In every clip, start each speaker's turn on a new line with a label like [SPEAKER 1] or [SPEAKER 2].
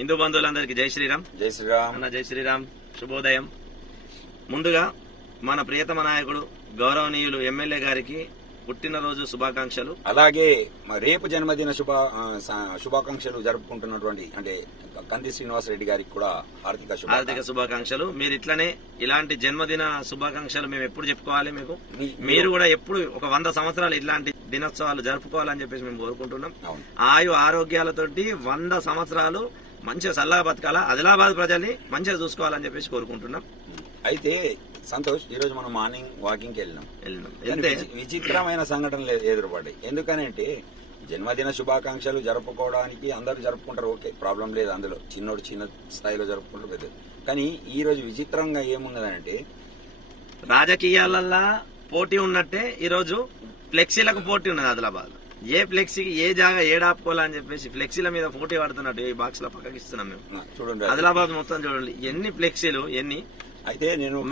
[SPEAKER 1] హిందూ బంధువులందరికీ జై శ్రీరామ్.
[SPEAKER 2] జై శ్రీరామ్.
[SPEAKER 1] అన్న జై శ్రీరామ్. శుభోదయం. ముందుగా మన ప్రియతమ నాయకుడు గౌరవనీయులు ఎమ్మెల్యే గారికి పుట్టినరోజు శుభాకాంక్షలు.
[SPEAKER 2] అలాగే రేపు జన్మదిన శుభ శుభాకాంక్షలు జరుపుకుంటున్నటువంటి అంటే కంది శ్రీనివాసరెడ్డి గారికి కూడా హార్దిక
[SPEAKER 1] ఆర్థిక
[SPEAKER 2] శుభాకాంక్షలు.
[SPEAKER 1] మీరు ఇట్లనే ఇలాంటి జన్మదిన శుభాకాంక్షలు మేము ఎప్పుడు చెప్పుకోవాలి మీకు? మీరు కూడా ఎప్పుడు ఒక వంద సంవత్సరాలు ఇట్లాంటి దినోత్సవాలు జరుపుకోవాలని చెప్పేసి మేము కోరుకుంటున్నాం. ఆయు ఆరోగ్యాలతోటి వంద సంవత్సరాలు మంచిగా చల్లగా బతకాలా ఆదిలాబాద్ ప్రజల్ని మంచిగా చూసుకోవాలని చెప్పేసి కోరుకుంటున్నాం.
[SPEAKER 2] అయితే సంతోష్ ఈ రోజు మనం మార్నింగ్ వాకింగ్కి వెళ్ళినాం. విచి- విచిత్రమైన సంఘటనలు ఎదురుపడ్డాయి. ఎందుకనంటే జన్మదిన శుభాకాంక్షలు జరుపుకోవడానికి అందరూ జరుపుకుంటారు. ఓకే ప్రాబ్లం లేదు అందులో. చిన్నోడు చిన్న స్థాయిలో జరుపుకుంటారు పెద్ద కానీ ఈ రోజు విచిత్రంగా ఏమున్నదంటే
[SPEAKER 1] రాజకీయాలల్లా పోటీ ఉన్నట్టే ఈరోజు ఫ్లెక్సీలకు పోటీ ఉన్నది ఆదిలాబాద్. ఏ ఫ్లెక్సీకి ఏ జాగా ఏడాపుకోవాలని చెప్పేసి ఫ్లెక్సీల మీద పోటీ పడుతున్నట్టు ఈ బాక్స్లో పక్కకి ఇస్తున్నాం మేము.
[SPEAKER 2] చూడండి
[SPEAKER 1] ఆదిలాబాద్ మొత్తం చూడండి. ఎన్ని ఫ్లెక్సీలు ఎన్ని?
[SPEAKER 2] అయితే నేను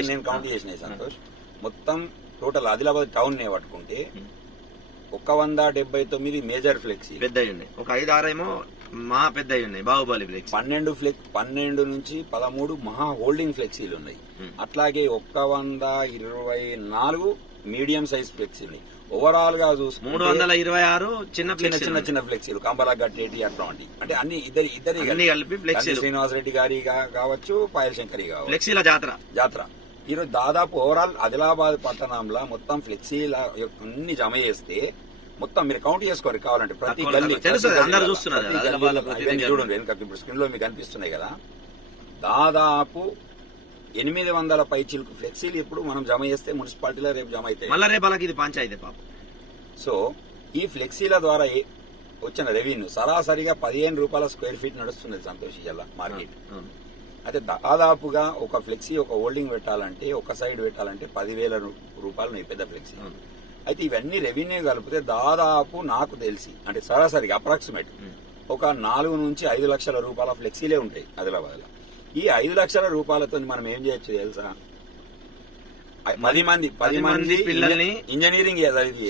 [SPEAKER 2] నేను- కౌంట్ చేసిన సంతోష్. మొత్తం టోటల్ ఆదిలాబాద్ టౌన్ నే పట్టుకుంటే ఒక వంద డెబ్బై తొమ్మిది మేజర్ ఫ్లెక్సీ
[SPEAKER 1] ఉన్నాయి ఒక ఐదు ఆరు ఏమో మహా పెద్దవి ఉన్నాయి బాహుబలి ఫ్లెక్సీ
[SPEAKER 2] పన్నెండు ఫ్లెక్ పన్నెండు నుంచి పదమూడు మహా హోల్డింగ్ ఫ్లెక్సీలు ఉన్నాయి.
[SPEAKER 1] Hmm.
[SPEAKER 2] అట్లాగే ఒక్క వంద ఇరవై నాలుగు మీడియం సైజ్ ఫ్లెక్సీ ఉన్నాయి. ఓవరాల్గా
[SPEAKER 1] మూడు
[SPEAKER 2] చూసుకుంటే
[SPEAKER 1] వందల ఇరవై ఆరు చిన్న
[SPEAKER 2] చిన్న
[SPEAKER 1] ఫ్లెక్సీ
[SPEAKER 2] చిన్న చిన్న ఫ్లెక్సీలు కంబలా గట్టేటి అట్లాంటి అంటే అన్ని ఇద్దరి ఇద్దరి
[SPEAKER 1] కలిపి. ఫ్లెక్సీలు
[SPEAKER 2] శ్రీనివాసరెడ్డి గారి కావచ్చు పాయల్ శంకరి కావచ్చు
[SPEAKER 1] ఫ్లెక్సీల జాతర.
[SPEAKER 2] జాతర. ఈరోజు దాదాపు ఓవరాల్ ఆదిలాబాద్ పట్టణంలో మొత్తం ఫ్లెక్సీల అన్ని జమ చేస్తే మొత్తం మీరు కౌంట్ చేసుకోరు కావాలంటే ప్రతి గల్లీ. చూడండి వెనుక ఇప్పుడు స్క్రీన్లో మీకు కనిపిస్తున్నాయి కదా దాదాపు ఎనిమిది వందల పైచీలకు ఫ్లెక్సీలు ఇప్పుడు మనం జమ చేస్తే మున్సిపాలిటీలో రేపు జమ అవుతాయి
[SPEAKER 1] మళ్ళా రేపు వాళ్ళకి ఇది పంచాయితీ పాపం
[SPEAKER 2] సో ఈ ఫ్లెక్సీల ద్వారా వచ్చిన రెవెన్యూ సరాసరిగా పదిహేను రూపాయల స్క్వేర్ ఫీట్ నడుస్తున్నది సంతోష్ జిల్లా మార్కెట్. అయితే దాదాపుగా ఒక ఫ్లెక్సీ ఒక హోల్డింగ్ పెట్టాలంటే ఒక సైడ్ పెట్టాలంటే పదివేల రూపాయలు పెద్ద ఫ్లెక్సీ. అయితే ఇవన్నీ రెవెన్యూ కలిపితే దాదాపు నాకు తెలిసి అంటే సరాసరిగా అప్రాక్సిమేట్. ఒక నాలుగు నుంచి ఐదు లక్షల రూపాయల ఫ్లెక్సీలే ఉంటాయి ఆదిలాబాద్లో ఈ ఐదు లక్షల రూపాయలతో మనం ఏం చేయొచ్చు తెలుసా? పది మంది పది
[SPEAKER 1] మంది పిల్లల్ని
[SPEAKER 2] ఇంజనీరింగ్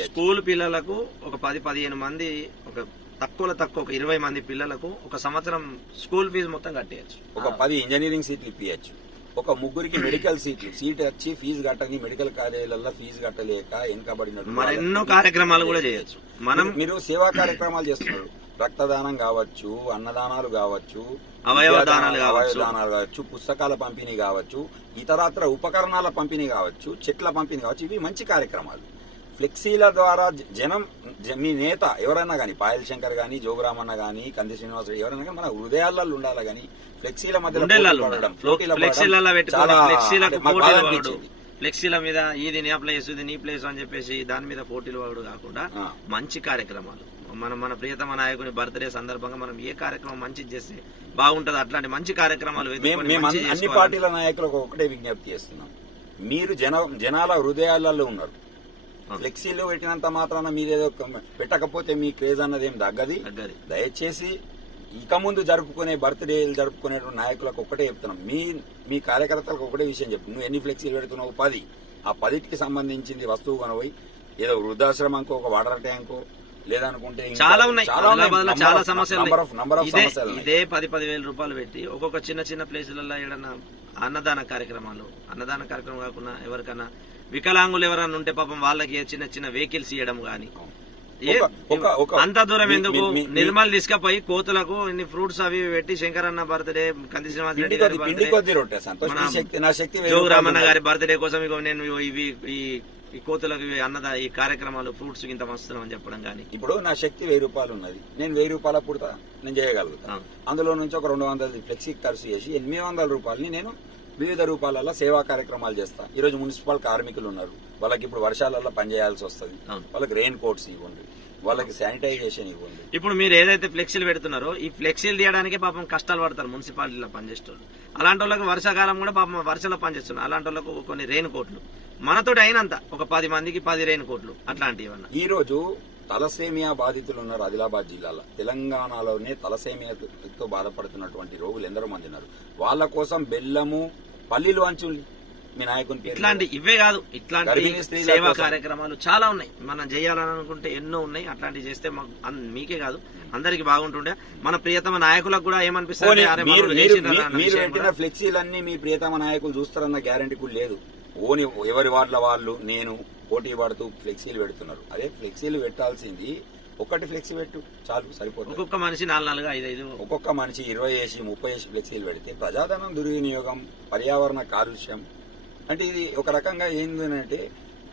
[SPEAKER 1] స్కూల్ పిల్లలకు ఒక పది పదిహేను మంది ఒక తక్కువలో తక్కువ ఒక ఇరవై మంది పిల్లలకు ఒక సంవత్సరం స్కూల్ ఫీజు మొత్తం కట్టేయచ్చు.
[SPEAKER 2] ఒక పది ఇంజనీరింగ్ సీట్లు ఇప్పించచ్చు ఒక ముగ్గురికి మెడికల్ సీట్లు. సీట్ వచ్చి ఫీజు కట్టని మెడికల్ కాలేజీలలో ఫీజు కట్టలేక వెనుకబడినట్టు
[SPEAKER 1] మరెన్నో కార్యక్రమాలు కూడా చేయొచ్చు. మనం
[SPEAKER 2] మీరు- సేవా కార్యక్రమాలు చేస్తున్నారు. రక్తదానం కావచ్చు అన్నదానాలు కావచ్చు
[SPEAKER 1] అవయవ
[SPEAKER 2] విద్యాదానాలు,
[SPEAKER 1] దానాలు కావచ్చు.
[SPEAKER 2] అవయవ దానాలు కావచ్చు పుస్తకాల పంపిణీ కావచ్చు ఇతరత్ర ఉపకరణాల పంపిణీ కావచ్చు చెట్ల పంపిణీ కావచ్చు. ఇవి మంచి కార్యక్రమాలు. ఫ్లెక్సీల ద్వారా జనం మీ నేత ఎవరైనా కానీ పాయల్ శంకర్ గాని జోగురామన్న గాని కంది శ్రీనివాస ఎవరైనా కానీ మన హృదయాలలో ఉండాలి కానీ ఫ్లెక్సీల అనిపించింది.
[SPEAKER 1] ఫ్లెక్సీల మీద ఇది నీ ప్లేస్ ఇది నీ ప్లేస్ అని చెప్పేసి దాని మీద పోటీలు వాడు కాకుండా. మంచి కార్యక్రమాలు మనం మన ప్రియతమ నాయకుని బర్త్డే సందర్భంగా మనం ఏ కార్యక్రమం మంచి చేస్తే బాగుంటది అట్లాంటి మంచి కార్యక్రమాలు
[SPEAKER 2] అన్ని-. పార్టీల నాయకులకు ఒకటే విజ్ఞప్తి చేస్తున్నాం మీరు జన జనాల హృదయాలలో ఉన్నారు ఫ్లెక్సీలు పెట్టినంత మాత్రాన ఒక- పెట్టకపోతే మీ క్రేజ్ అన్నది ఏం తగ్గది. దయచేసి ఇక ముందు జరుపుకునే బర్త్డేలు జరుపుకునే నాయకులకు ఒకటే చెప్తున్నాం. మీ మీ కార్యకర్తలకు ఒకటే విషయం చెప్పు నువ్వు ఎన్ని ఫ్లెక్సీలు పెడుతున్నావు పది. ఆ పదిటికి సంబంధించింది వస్తువు కొనబోయి ఏదో వృద్ధాశ్రమంకో ఒక వాటర్ ట్యాంకో లేదనుకుంటే
[SPEAKER 1] చాలా ఉన్నాయి.
[SPEAKER 2] చాలా
[SPEAKER 1] సమస్యలు ఇదే పది పదివేల రూపాయలు పెట్టి ఒక్కొక్క చిన్న చిన్న ప్లేసులలో ఏడన్నా అన్నదాన కార్యక్రమాలు అన్నదాన కార్యక్రమం కాకుండా ఎవరికన్నా వికలాంగులు ఎవరన్నా ఉంటే పాపం వాళ్ళకి చిన్న చిన్న వెహికల్స్ ఇవ్వడం గాని. అంత దూరం ఎందుకు? నిర్మల్ తీసుకపోయి కోతులకు ఇన్ని ఫ్రూట్స్ అవి పెట్టి శంకరన్న బర్త్డే కంది శ్రీనివాస్
[SPEAKER 2] పిండి
[SPEAKER 1] రెడ్డి గారి బర్త్డే కోసం ఇగో నేను ఇవి ఈ కోతులకు అన్నదా ఈ కార్యక్రమాలు ఫ్రూట్స్ ఇంత వస్తున్నాం అని చెప్పడం కానీ
[SPEAKER 2] ఇప్పుడు నా శక్తి వెయ్యి రూపాయలు ఉన్నది. నేను వెయ్యి రూపాయల పుడతా నేను చేయగలుగుతా. అందులో నుంచి ఒక రెండు వందల ఫ్లెక్సీ ఖర్చు చేసి ఎనిమిది వందల రూపాయలని నేను వివిధ రూపాయలలో సేవా కార్యక్రమాలు చేస్తా. ఈ రోజు మున్సిపల్ కార్మికులు ఉన్నారు. వాళ్ళకి ఇప్పుడు వర్షాలలో పనిచేయాల్సి వస్తుంది. వాళ్ళకి రెయిన్ కోట్స్ ఇవ్వండి. వాళ్ళకి శానిటైజేషన్ ఇవ్వండి.
[SPEAKER 1] ఇప్పుడు మీరు ఏదైతే ఫ్లెక్సీలు పెడుతున్నారో ఈ ఫ్లెక్సీలు తీయడానికే పాపం కష్టాలు పడతారు మున్సిపాలిటీలో పనిచేసేవాళ్ళు అలాంటి వాళ్ళకి వర్షాకాలం కూడా పాపం వర్షంలో పనిచేస్తున్నారు. అలాంటి వాళ్ళకు కొన్ని రెయిన్ కోట్లు మనతోటి అయినంత ఒక పది మందికి పది రెయిన్ కోట్లు అట్లాంటివి
[SPEAKER 2] ఈ రోజు తలసేమియా బాధితులు ఉన్నారు ఆదిలాబాద్ జిల్లాలో. తెలంగాణలోనే తలసేమియాతో బాధపడుతున్నటువంటి రోగులు ఎందరో మంది ఉన్నారు. వాళ్ళ కోసం బెల్లము పల్లీలు అంచుల్ని మీ నాయకుని
[SPEAKER 1] ఇట్లాంటి ఇవే కాదు. ఇట్లాంటి సేవా. కార్యక్రమాలు చాలా ఉన్నాయి. మనం చేయాలని అనుకుంటే ఎన్నో ఉన్నాయి. అట్లాంటివి చేస్తే మాకు కాదు. అందరికి బాగుంటుండే. మన ప్రియతమ నాయకులకు కూడా ఏమనిపిస్తుంది?
[SPEAKER 2] మీరు పెట్టిన. ఫ్లెక్సీలన్నీ మీ ప్రియతమ నాయకులు చూస్తారన్న గ్యారంటీ కూడా లేదు. ఓని ఎవరి వాళ్ళ వాళ్ళు నేను పోటీ పడుతూ ఫ్లెక్సీలు పెడుతున్నారు. అదే ఫ్లెక్సీలు పెట్టాల్సింది ఒక్కటి ఫ్లెక్సీ పెట్టు చాలు సరిపోతుంది.
[SPEAKER 1] ఒక్కొక్క మనిషి నాలుగు నాలుగు ఐదు ఐదు.
[SPEAKER 2] ఒక్కొక్క మనిషి ఇరవై వేసి ముప్పై వేసి ఫ్లెక్సీలు పెడితే ప్రజాధనం దుర్వినియోగం పర్యావరణ కాలుష్యం. అంటే ఇది ఒక రకంగా ఏంటంటే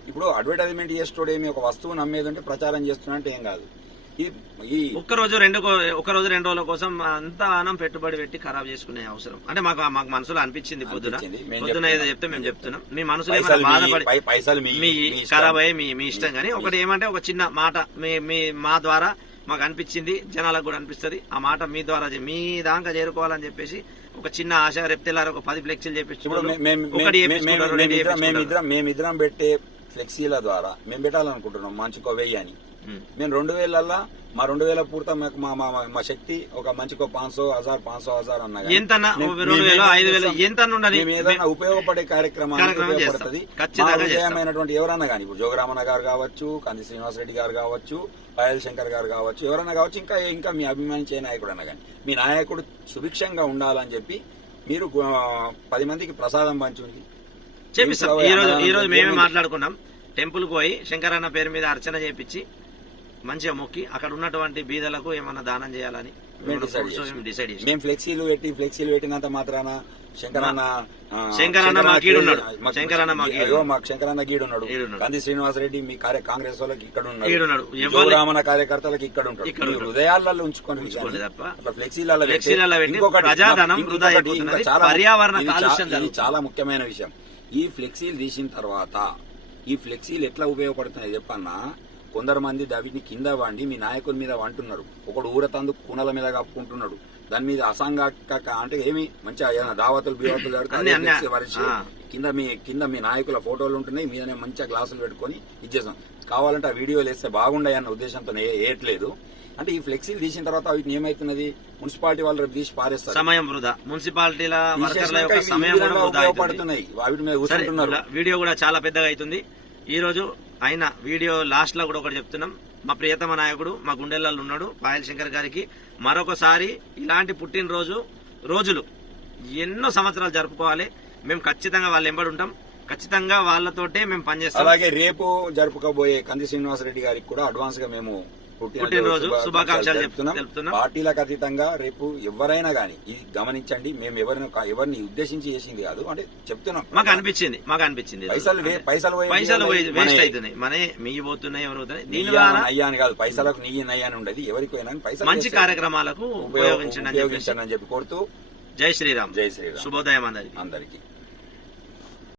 [SPEAKER 2] ఇప్పుడు అడ్వర్టైజ్మెంట్ చేసేటోడేమి ఒక వస్తువుని అమ్మేది అంటే ప్రచారం చేస్తున్నట్టు ఏం కాదు. ఈ ఈ
[SPEAKER 1] ఒక్క రోజు రెండు రోజు రెండు రోజుల కోసం అంత ఆనం పెట్టుబడి పెట్టి ఖరాబ్ చేసుకునే అవసరం. అంటే మాకు మాకు మనసులో అనిపించింది పొద్దున. పొద్దున ఏదో. చెప్తే మేము చెప్తున్నాం. మీ మనసులో ఏమైనా బాధపడి
[SPEAKER 2] మీ.
[SPEAKER 1] ఖరాబ్ అయ్యే మీ మీ ఇష్టం కానీ ఒకటి ఏమంటే ఒక చిన్న మాట మీ మీ మా ద్వారా మాకు అనిపించింది. జనాలకు కూడా అనిపిస్తుంది. ఆ మాట మీ ద్వారా మీ దాకా చేరుకోవాలని చెప్పేసి ఒక చిన్న ఆశ రేపు తెల్లారి ఒక పది ఫ్లెక్సీలు
[SPEAKER 2] మేము-
[SPEAKER 1] ఒకటి
[SPEAKER 2] మేమిద్దరం పెట్టే ఫ్లెక్సీల ద్వారా మేము పెట్టాలనుకుంటున్నాం మంచికో వెయ్యి అని. మేము. రెండు వేలల్లా మా రెండు వేల పూర్త మాకు మా మా శక్తి ఒక మంచికో పాంచో హజార్ పాంచో హజార్ అన్నా ఉపయోగపడే కార్యక్రమానికి ఉపయోగపడుతుంది. విజయమైనటువంటి ఎవరన్నా కానీ ఇప్పుడు జోగరామన్న గారు కావచ్చు కంది శ్రీనివాస్ రెడ్డి గారు కావచ్చు పాయల్ శంకర్ గారు కావచ్చు ఎవరన్నా కావచ్చు ఇంకా ఇంకా మీ అభిమానించే నాయకుడు అన్న కానీ మీ నాయకుడు సుభిక్షంగా ఉండాలని చెప్పి మీరు పది మందికి ప్రసాదం పంచుంది.
[SPEAKER 1] చేపిస్తాం ఈ రోజు
[SPEAKER 2] అన్నదానం
[SPEAKER 1] ఈ రోజు మేమే. మాట్లాడుకున్నాం టెంపుల్ పోయి శంకరన్న పేరు మీద అర్చన చేపించి మంచిగా మొక్కి అక్కడ ఉన్నటువంటి బీదలకు ఏమన్నా దానం చేయాలని
[SPEAKER 2] మేము
[SPEAKER 1] డిసైడ్ చేసి
[SPEAKER 2] ఫ్లెక్సీలు పెట్టి ఫ్లెక్సీలు పెట్టినంత మాత్రాన శంకరన్న
[SPEAKER 1] శంకరన్న మా గీడున్నాడు. శంకరన్న మా గీడు.
[SPEAKER 2] మాకు శంకరన్న గీడున్నాడు. కంది శ్రీనివాస్ రెడ్డి మీ కార్య కాంగ్రెస్ వాళ్ళకి ఇక్కడ ఉన్నాడు కార్యకర్తలకు ఇక్కడ ఉంటాడు. హృదయాలలో ఉంచుకొని
[SPEAKER 1] తప్ప
[SPEAKER 2] ఫ్లెక్సీలలో ఇంకొకటి. చాలా ముఖ్యమైన విషయం ఈ ఫ్లెక్సీలు తీసిన తర్వాత ఈ ఫ్లెక్సీలు ఎట్లా ఉపయోగపడుతున్నాయి చెప్పన్నా కొందరు మంది వీటిని కింద వండి మీ నాయకుల మీద వంటున్నారు. ఒకడు ఊరతందు కూనల మీద కప్పుకుంటున్నాడు. దాని మీద అసంఘాక అంటే ఏమి? మంచిగా దావతులు బివతులు వరిచి. కింద మీ కింద మీ నాయకుల ఫోటోలు ఉంటున్నాయి మీదనే మంచిగా గ్లాసులు పెట్టుకొని ఇచ్చేసాం. కావాలంటే ఆ వీడియోలు వేస్తే బాగుండాయి అన్న ఉద్దేశంతో వేయట్లేదు అంటే ఈ ఫ్లెక్సీలు తీసిన తర్వాత వీటిని ఏమైతున్నది? మున్సిపాలిటీ వాళ్ళు రేపు తీసి పారేస్తారు.
[SPEAKER 1] సమయం వృధా. మున్సిపాలిటీల వర్కర్ల యొక్క సమయం కూడా
[SPEAKER 2] విధంగా
[SPEAKER 1] వృధా అవుతుంది.
[SPEAKER 2] ఉపయోగపడుతున్నాయి. వాటి మీద
[SPEAKER 1] సరే
[SPEAKER 2] కూర్చుంటున్నారు.
[SPEAKER 1] ఇలా వీడియో కూడా చాలా పెద్దగా అవుతుంది. ఈ రోజు అయిన వీడియో లాస్ట్లో కూడా ఒకటి చెప్తున్నాం. మా ప్రియతమ నాయకుడు మా గుండెలలో ఉన్నాడు పాయల్ శంకర్ గారికి మరొకసారి ఇలాంటి పుట్టినరోజు రోజులు ఎన్నో సంవత్సరాలు జరుపుకోవాలి. మేము ఖచ్చితంగా వాళ్ళు ఎంబడి ఉంటాం. ఖచ్చితంగా వాళ్ళతోటే మేము పనిచేస్తాం.
[SPEAKER 2] అలాగే రేపు జరుపుకోబోయే కంది శ్రీనివాసరెడ్డి గారికి కూడా అడ్వాన్స్గా మేము
[SPEAKER 1] పుట్టినరోజు శుభాకాంక్షలు చెప్- తెలుపుతున్నాం.
[SPEAKER 2] పార్టీలకు అతీతంగా రేపు ఎవరైనా గానీ ఇది గమనించండి మేము ఎవరిని ఎవరిని ఉద్దేశించి చేసింది కాదు అంటే చెప్తున్నాం.
[SPEAKER 1] మాకు అనిపించింది మాకు అనిపించింది.
[SPEAKER 2] పైసలు పైసలు పోయి-
[SPEAKER 1] పైసలు వేస్ట్ అవుతున్నాయి మనే మీ పోతున్నాయి ఎవరు దీని ద్వారా
[SPEAKER 2] నయ్యా అని కాదు పైసలకు నీ నయ్యా అని ఉండదు. ఎవరికి పోయినా పైసలు
[SPEAKER 1] మంచి కార్యక్రమాలకు
[SPEAKER 2] ఉపయోగించండి అని చెప్పి కోరుతూ
[SPEAKER 1] జై శ్రీరామ్.
[SPEAKER 2] జై శ్రీరామ్.
[SPEAKER 1] శుభోదయం అందరికి.
[SPEAKER 2] అందరికీ.